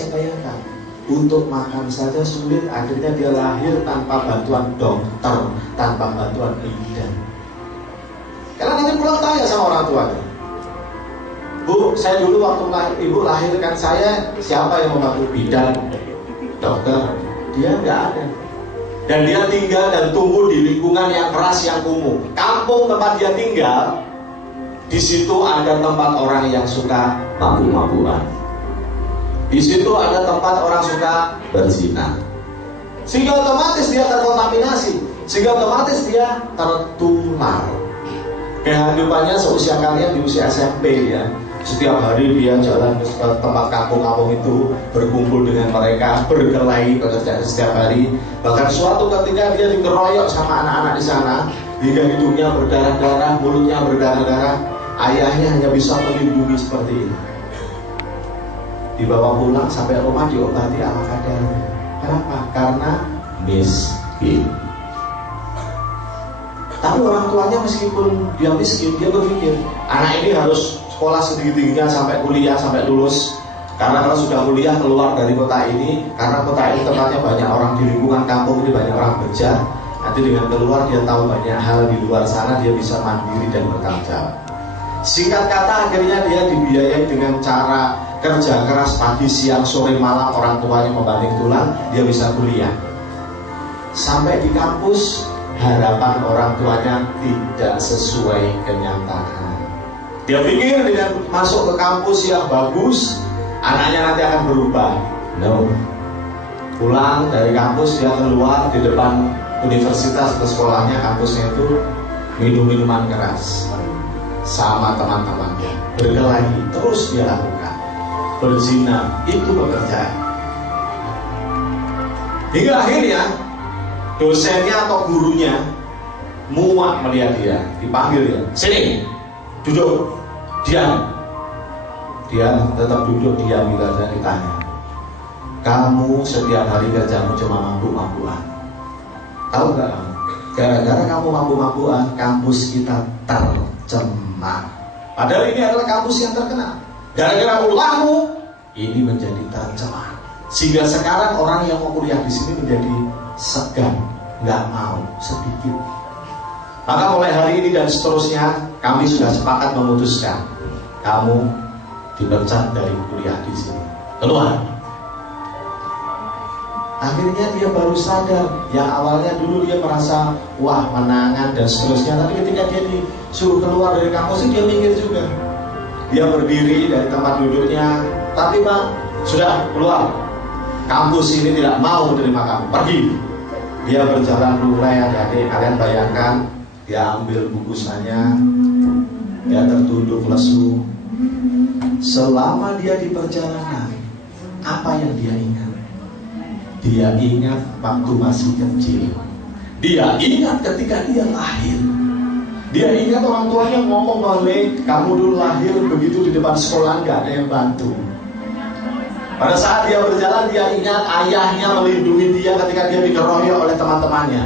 yang bayangkan. Untuk makan saja sulit, akhirnya dia lahir tanpa bantuan dokter, tanpa bantuan bidan. Karena nanti pulang tanya sama orang tuanya, Bu, saya dulu waktu ibu lahirkan saya, siapa yang membantu? Bidan, dokter? Dia nggak ada. Dan dia tinggal dan tumbuh di lingkungan yang keras, yang kumuh. Kampung tempat dia tinggal, di situ ada tempat orang yang suka mabuk-mabukan. Di situ ada tempat orang suka berzina. Sehingga otomatis dia terkontaminasi, sehingga otomatis dia tertular. Kehidupannya seusia kalian di usia SMP ya. Setiap hari dia jalan ke tempat kampung-kampung itu, berkumpul dengan mereka, berkelahi setiap hari. Bahkan suatu ketika dia dikeroyok sama anak-anak di sana, hingga hidungnya berdarah-darah, mulutnya berdarah-darah. Ayahnya hanya bisa melindungi seperti ini. Dibawa pulang sampai rumah diobati ala kadarnya. Kenapa? Karena miskin. Tapi orang tuanya meskipun dia miskin, dia berpikir anak ini harus sekolah setinggi-tingginya sampai kuliah, sampai lulus. Karena kalau sudah kuliah keluar dari kota ini, karena kota ini tempatnya banyak orang di lingkungan kampung ini, banyak orang bejat. Nanti dengan keluar dia tahu banyak hal di luar sana, dia bisa mandiri dan bertanggung jawab. Singkat kata akhirnya dia dibiayai dengan cara kerja keras pagi, siang, sore, malam, orang tuanya membanting tulang, dia bisa kuliah. Sampai di kampus, harapan orang tuanya tidak sesuai kenyataan. Dia pikir dengan masuk ke kampus yang bagus, anaknya nanti akan berubah. No. Pulang dari kampus, dia keluar di depan universitas atau sekolahnya, kampusnya itu minum minuman keras sama teman-temannya, berkelahi terus dia lakukan, berzina, itu pekerjaan. Hingga akhirnya dosennya atau gurunya muak melihat dia, dipanggil dia, sini, duduk, diam. Dia tetap duduk diam bila ditanya, kamu setiap hari kerjamu cuma mabuk-mabukan. Tahu nggak kamu? Gara-gara kamu mabuk-mabukan, kampus kita tercemar. Padahal ini adalah kampus yang terkenal. Gara-gara ulahmu, ini menjadi tercemar. Sehingga sekarang orang yang mau kuliah di sini menjadi segan, nggak mau sedikit. Maka mulai hari ini dan seterusnya, kami sudah sepakat memutuskan, kamu dipecat dari kuliah di sini. Keluar. Akhirnya dia baru sadar, yang awalnya dulu dia merasa wah menangan dan seterusnya, tapi ketika dia disuruh keluar dari kampus dia mikir juga. Dia berdiri dari tempat duduknya, tapi Pak, sudah keluar. Kampus ini tidak mau menerima kamu, pergi. Dia berjalan mulai, adik-adik, kalian bayangkan, dia ambil bungkusannya, dia tertunduk lesu. Selama dia di perjalanan, apa yang dia ingat? Dia ingat waktu masih kecil. Dia ingat ketika dia lahir. Dia ingat orang tuanya ngomong balik, kamu dulu lahir begitu di depan sekolah gak ada yang bantu. Pada saat dia berjalan, dia ingat ayahnya melindungi dia ketika dia dikeroyok oleh teman-temannya.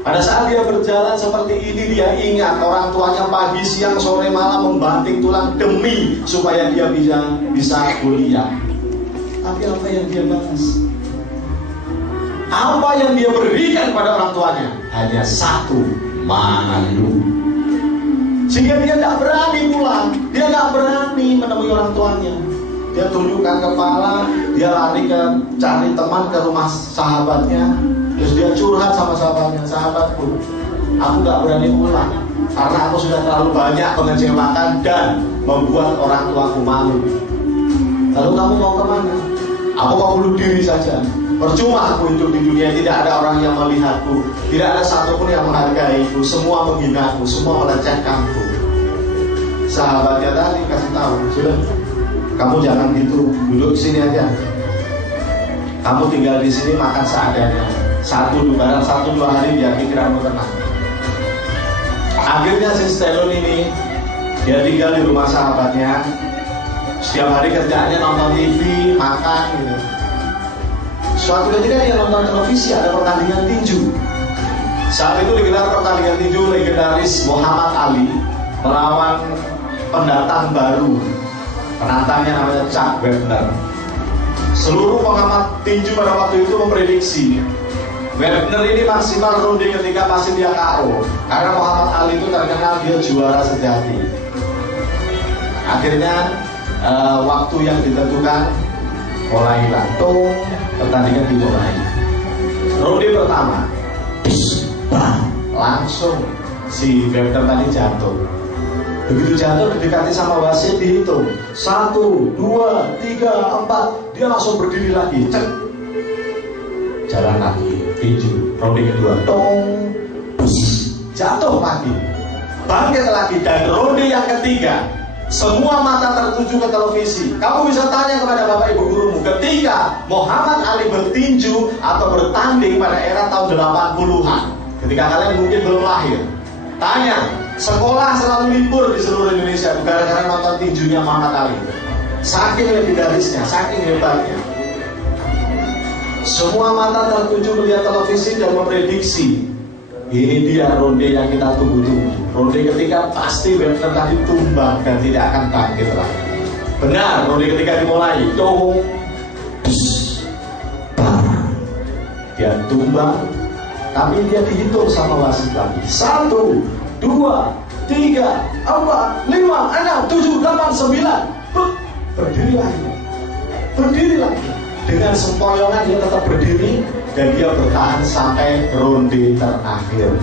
Pada saat dia berjalan seperti ini, dia ingat orang tuanya pagi, siang, sore, malam membanting tulang demi supaya dia bisa kuliah. Tapi apa yang dia balas? Apa yang dia berikan pada orang tuanya? Hanya satu, malu. Sehingga dia tidak berani pulang, dia tidak berani menemui orang tuanya. Dia tundukkan kepala, dia lari ke cari teman ke rumah sahabatnya. Terus dia curhat sama sahabatnya, sahabatku, aku gak berani pulang karena aku sudah terlalu banyak mengecewakan dan membuat orang tuaku malu. Lalu kamu mau kemana? Aku mau bunuh diri saja. Percuma aku hidup di dunia, tidak ada orang yang melihatku, tidak ada satupun yang menghargaiku, semua menghinaku, semua melecehkanku. Sahabatnya tadi kasih tahu, sudah, kamu jangan gitu, duduk sini aja. Kamu tinggal di sini makan seadanya. Barang 1-2 hari biar pikiranmu tenang. Akhirnya si Stelon ini dia tinggal di rumah sahabatnya. Setiap hari kerjaannya nonton TV, makan gitu. Suatu ketika dia nonton televisi, ada pertandingan tinju. Saat itu digelar pertandingan tinju legendaris Muhammad Ali melawan pendatang baru. Penantangnya namanya Chuck Wepner. Seluruh pengamat tinju pada waktu itu memprediksi Webner ini maksimal ronde ketika pasti dia KO, karena Muhammad Ali itu terkenal dia juara sejati. Akhirnya waktu yang ditentukan mulai lantung, pertandingan dimulai. Ronde pertama, langsung si Webner tadi jatuh. Begitu jatuh didekati sama wasit, dihitung 1, 2, 3, 4, dia langsung berdiri lagi, cek, jalan lagi, tinju. Ronde kedua, dong, jatuh lagi, bangkit lagi. Dan ronde yang ketiga, semua mata tertuju ke televisi. Kamu bisa tanya kepada bapak ibu gurumu, ketika Muhammad Ali bertinju atau bertanding pada era tahun 80-an, ketika kalian mungkin belum lahir, tanya, sekolah selalu libur di seluruh Indonesia gara-gara nonton tinjunya Muhammad Ali. Saking legendarisnya, saking hebatnya. Semua mata tertuju melihat televisi dan memprediksi, ini dia ronde yang kita tunggu-tunggu. Ronde ketiga pasti Webner tadi tumbang dan tidak akan bangkit lagi. Benar, ronde ketiga dimulai. Dong, dia tumbang, tapi dia dihitung sama wasit lagi. 1, 2, 3, 4, 5, 6, 7, 8, 9. Berdiri lagi. Berdiri lagi. Dengan sempoyongan dia tetap berdiri dan dia bertahan sampai ronde terakhir.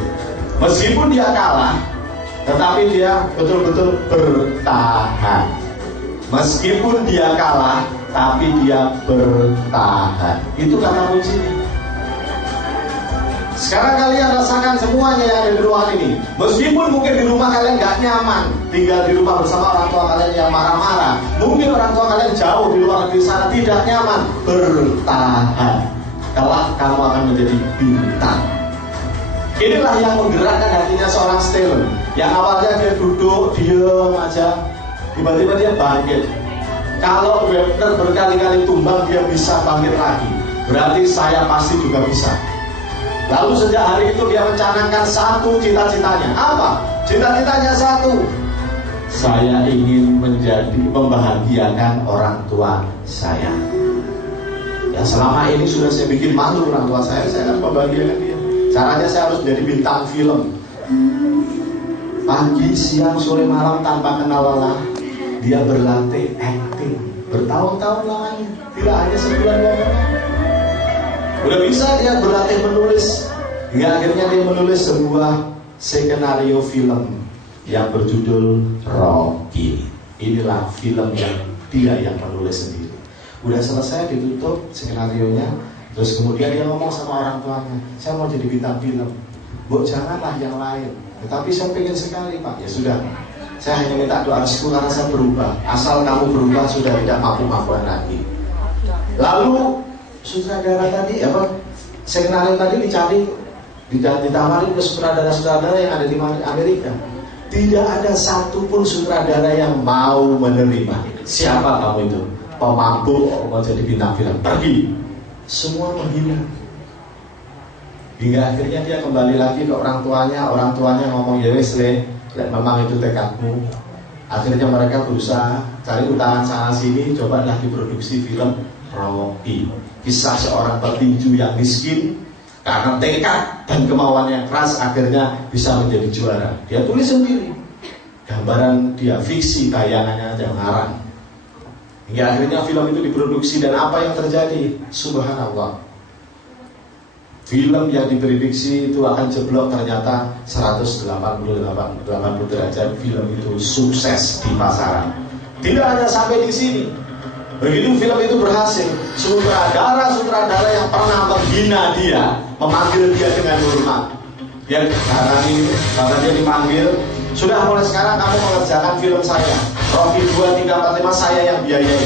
Meskipun dia kalah, tetapi dia betul-betul bertahan. Meskipun dia kalah, tapi dia bertahan. Itu kata kuncinya. Sekarang kalian rasakan semuanya yang ada di ruangan ini. Meskipun mungkin di rumah kalian gak nyaman, tinggal di rumah bersama orang tua kalian yang marah-marah, mungkin orang tua kalian jauh di luar negeri sana tidak nyaman, bertahan. Kelak kamu akan menjadi bintang. Inilah yang menggerakkan hatinya seorang Stellen. Yang awalnya dia duduk, diam aja, tiba-tiba dia bangkit. Kalau Webner berkali-kali tumbang, dia bisa bangkit lagi. Berarti saya pasti juga bisa. Lalu sejak hari itu dia mencanangkan satu cita-citanya. Apa? Cita-citanya satu. Saya ingin membahagiakan orang tua saya. Ya selama ini sudah saya bikin malu orang tua saya harus membahagiakan dia. Caranya saya harus menjadi bintang film. Pagi, siang, sore, malam tanpa kenal lelah, dia berlatih acting bertahun-tahun lamanya. Tidak hanya sebulan 2 bulan. Udah bisa dia berlatih menulis, hingga akhirnya dia menulis sebuah skenario film yang berjudul Rocky. Inilah film yang dia yang menulis sendiri. Udah selesai, ditutup skenarionya, terus kemudian dia ngomong sama orang tuanya, saya mau jadi bintang film. Bu, janganlah yang lain. Tetapi saya pengen sekali Pak. Ya sudah, saya hanya minta doa restu karena saya berubah. Asal kamu berubah sudah tidak mampu-mampuan lagi. Lalu sutradara tadi, skenario tadi dicari, ditawarin ke sutradara-sutradara yang ada di Amerika. Tidak ada satupun sutradara yang mau menerima. Siapa kamu itu? Pemabuk mau jadi bintang film, pergi. Semua menghina. Hingga akhirnya dia kembali lagi ke orang tuanya ngomong, ya wes le, memang itu tekadmu. Akhirnya mereka berusaha cari utangan sana sini, cobalah diproduksi film Rocky. Kisah seorang petinju yang miskin, karena tekad dan kemauan yang keras akhirnya bisa menjadi juara. Dia tulis sendiri, gambaran dia fiksi, tayangannya aja ngarang. Hingga akhirnya film itu diproduksi, dan apa yang terjadi? Subhanallah, film yang diprediksi itu akan jeblok ternyata 180 derajat. Film itu sukses di pasaran. Tidak hanya sampai di sini. Begitu film itu berhasil, sutradara yang pernah menghina dia memanggil dia dengan hormat. Dia karena dia dipanggil, sudah mulai sekarang kamu mengerjakan film saya, Rocky 2, 3, 4, 5 saya yang biayai.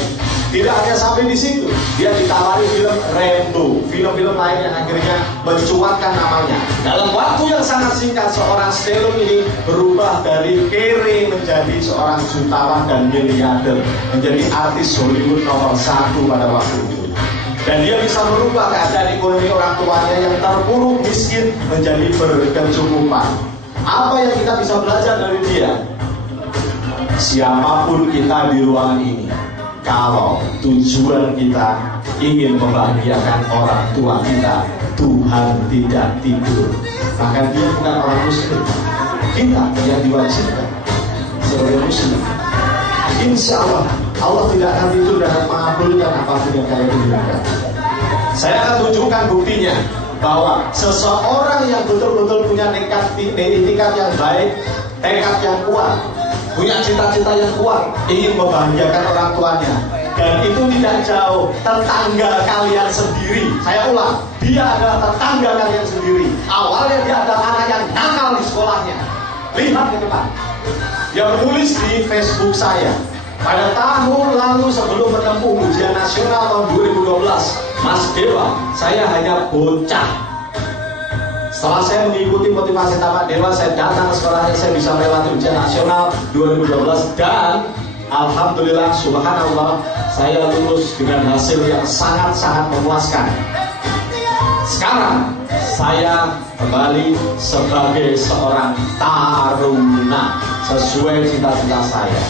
Tidak hanya sampai di situ, dia ditawari film Rambo, film-film lain yang akhirnya mencuatkan namanya. Dalam waktu yang sangat singkat, seorang Stallone ini berubah dari kere menjadi seorang jutawan dan miliarder, menjadi artis Hollywood nomor 1 pada waktu itu. Dan dia bisa merubah keadaan ekonomi orang tuanya yang terpuruk miskin menjadi berkecukupan. Apa yang kita bisa belajar dari dia? Siapapun kita di ruangan ini, Kalau tujuan kita ingin membahagiakan orang tua kita, Tuhan tidak tidur. Maka dia bukan orang muslim. Kita yang diwajibkan sebagai muslim, insya Allah Allah tidak akan tidur dan mengabulkan apapun yang kalian inginkan. Saya akan tunjukkan buktinya bahwa seseorang yang betul-betul punya itikat yang baik, tekad yang kuat, punya cita-cita yang kuat, ingin membahagiakan orang tuanya, dan itu tidak jauh tetangga kalian sendiri. Saya ulang, dia adalah tetangga kalian sendiri. Awalnya dia adalah anak yang nakal di sekolahnya. Lihat ke depan, dia menulis di Facebook saya, pada tahun lalu sebelum menempuh ujian nasional tahun 2012, Mas Dewa, saya hanya bocah. Setelah saya mengikuti motivasi tamat Dewa, saya datang ke sekolahnya, saya bisa melewati ujian nasional 2012 dan alhamdulillah, subhanallah, saya lulus dengan hasil yang sangat-sangat memuaskan. Sekarang saya kembali sebagai seorang taruna sesuai cita-cita saya.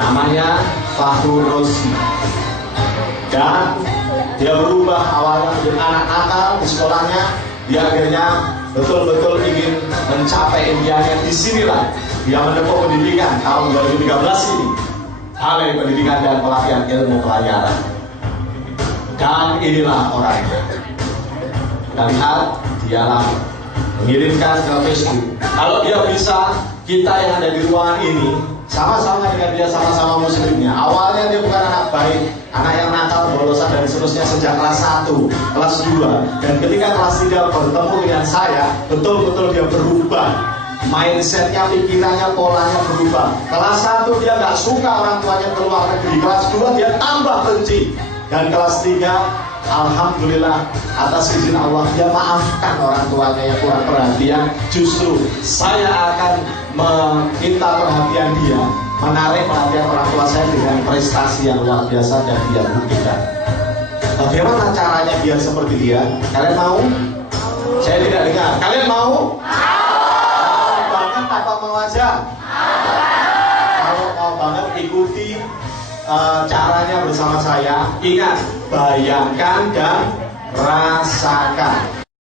Namanya Fahru Rosi, dan dia berubah awalnya menjadi anak nakal di sekolahnya. Dia akhirnya betul-betul ingin mencapai impiannya. Disinilah dia menempuh pendidikan tahun 2013 ini, Balai Pendidikan dan Pelatihan Ilmu Pelayaran. Dan inilah orangnya. Kita lihat, dialah mengirimkan ke Facebook. Kalau dia bisa, kita yang ada di ruangan ini sama-sama dengan dia, sama-sama muslimnya. Awalnya dia bukan anak baik, anak yang nakal, bolosan dan seterusnya sejak kelas 1, kelas 2. Dan ketika kelas 3 bertemu dengan saya, betul-betul dia berubah. Mindsetnya, pikirannya, polanya berubah. Kelas 1 dia nggak suka orang tuanya keluar negeri. Kelas 2 dia tambah benci. Dan kelas 3, alhamdulillah, atas izin Allah, dia maafkan orang tuanya yang kurang perhatian. Justru saya akan meminta perhatian dia, menarik perhatian orang tua saya dengan prestasi yang luar biasa dan dia buktikan. Bagaimana caranya biar seperti dia? Kalian mau? Saya tidak dengar. Kalian mau? Mau banget apa mau aja? Kalau mau banget, ikuti caranya bersama saya. Ingat, bayangkan dan rasakan.